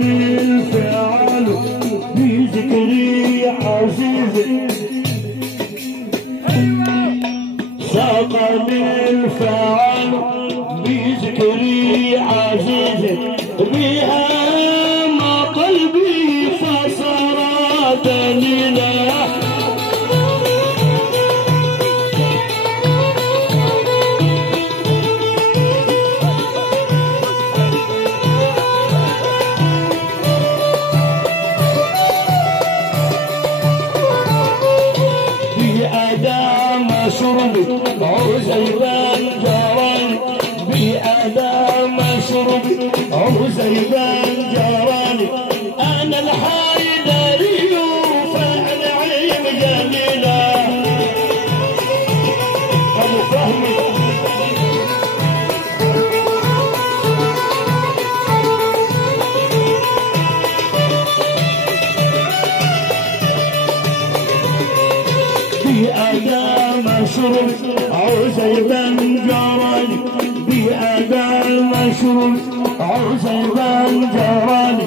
من فعاله بذكري عزيزي ساق من فعاله بذكري عزيزي بها ما قلبي فصار دليلا شربي عزيبان جراني بأدام شربي عزيبان جراني أنا الحيدري فالعلم جميلة أبو فهمي بأدام شربي عزيبان جراني بأدام شربي عزيبان جراني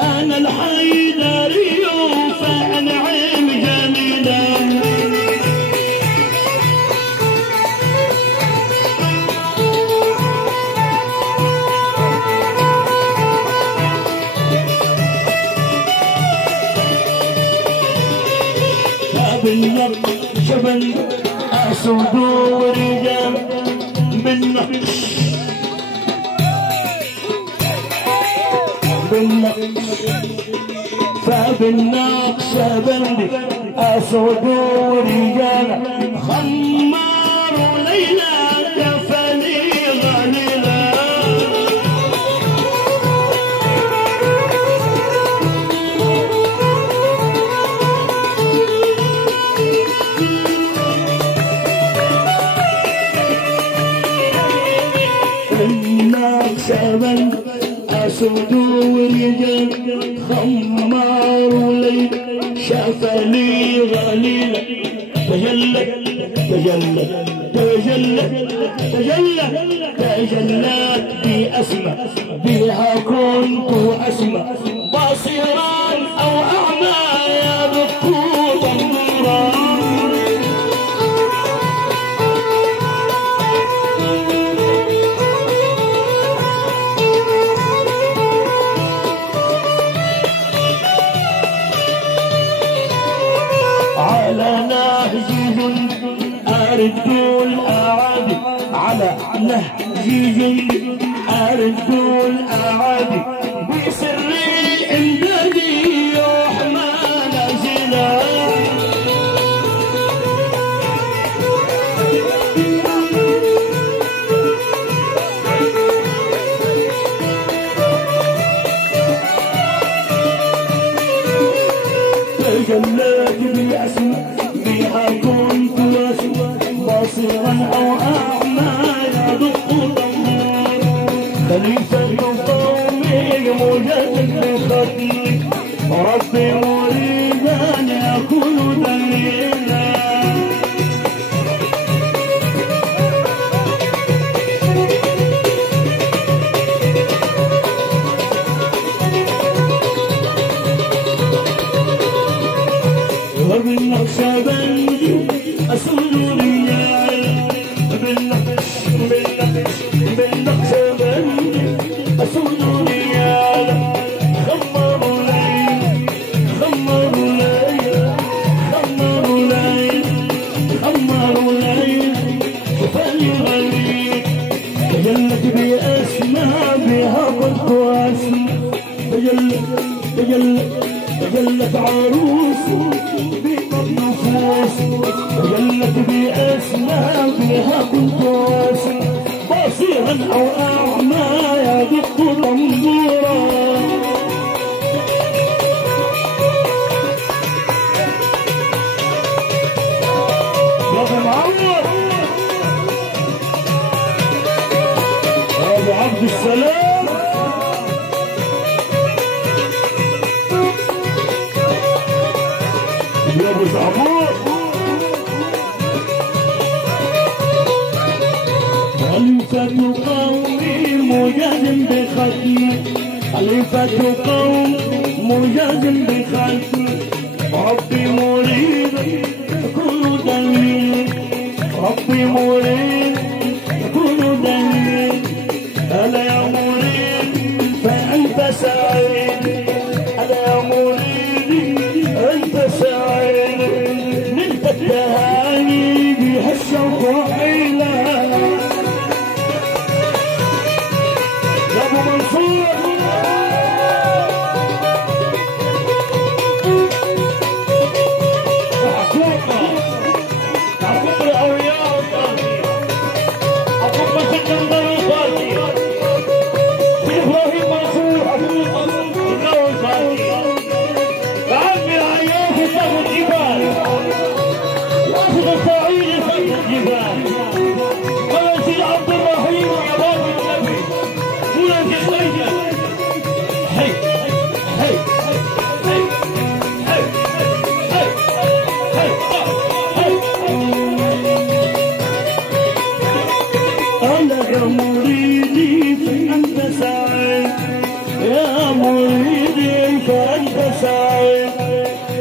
أنا الحيدري فأنعم جميلا بالنار شبن أسود ورجال بالنقش فبالنقش بندي أسود ورجال خمار ليلى كفني غليلا سبن أسود ورجال خمار ليل شفلي غليلة تجلت تجلت تجلت تجلت تجلت بأسمى بها كنت أسمى بصيرا أو أعمى يبق ضميرا على نهج أرد الأعادي على نهج أرد الأعادي بسري إمدادي يحمى نازلا تجلت بأسماء بها كنت أسمى بصيرا أو أعمى يدق ضمير خليفة قومي مجدد بختمي ربي مريدا يكون دليلا وبالنقشبندي أسود رجال بالنقشبندي أسود رجال خمروا ليل خمروا ليل خمروا ليل خمروا ليل شفالي غليل تجلت بأسماء بها قلت أسماء تجلت عروس نفوس تجلت بأسماء بها كنت أسمى بصيرا أو أعمى يدق طنبورا يا أبو معمر يا أبو عبد السلام يا ابو زعبور خليفة قومي مجاد بختمي خليفة قوم مجازم بخلق ربي مريد كل دليل ربي مريد كل دليل أنا يا مريد فأنت سعيد أنا يا مريد أنت سعيد نلت التهاني بهالشوق وحيلة يا أبو منصور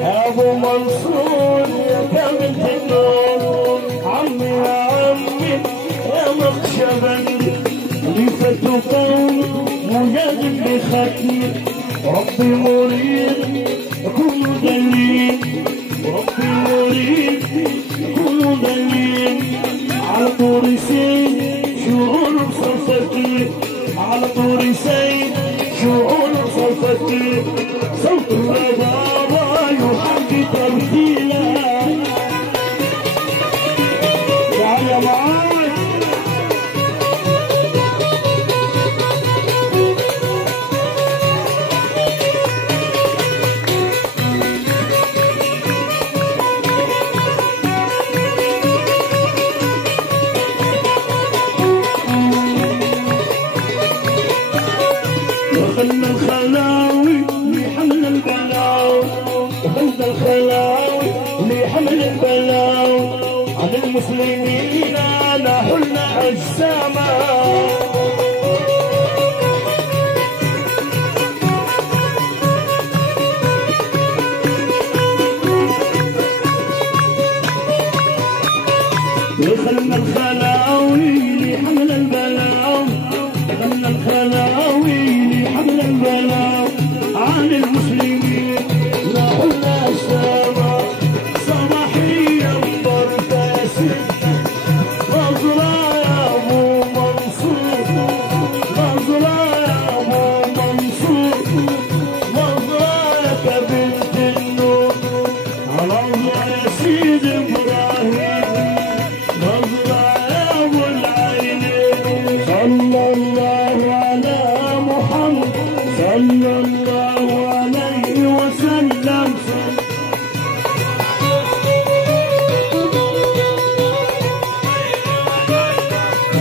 أبو منصور يا كامل النور عمي يا عمي يا مخشبني خليفة قوم مجازم بختمي ربي مريد كل دليل ربي مريد كل دليل على طور سيد شعور صفتي على طور سيد شعور صفتي صوت الربابة يحكي تمثيلا تعال يا معاذ دخلنا الخلاوي لحمل البلاو دخلنا الخلاوي لحمل البلاو عن المسلمين نحلنا أجساما دخلنا الخلاوي لحمل البلاو دخلنا الخلاوي لحمل البلاو عن المسلمين نحلنا أجساما صباحيا برتاسي نظرة يا أبو منصور نظرة يا أبو منصور نظرة يا بنت النور نظرة يا سيد إبراهيم نظرة يا أبو العينين صلى الله على محمد صلى الله عليه وسلم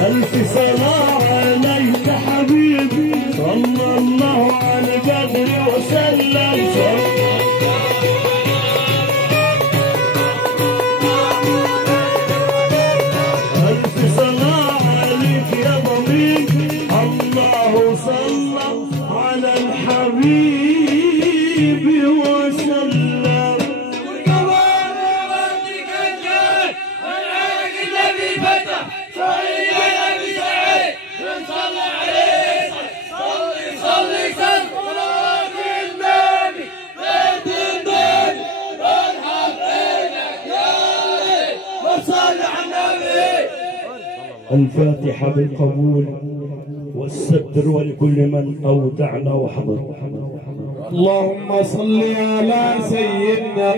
ألف صلاة عليك حبيبي صلى الله على قدر وسلم ألف صلاة عليك يا ضمير الله صلى على الحبيب وسلم الفاتحة بالقبول والستر ولكل من أودعنا وحضر. اللهم صل على سيدنا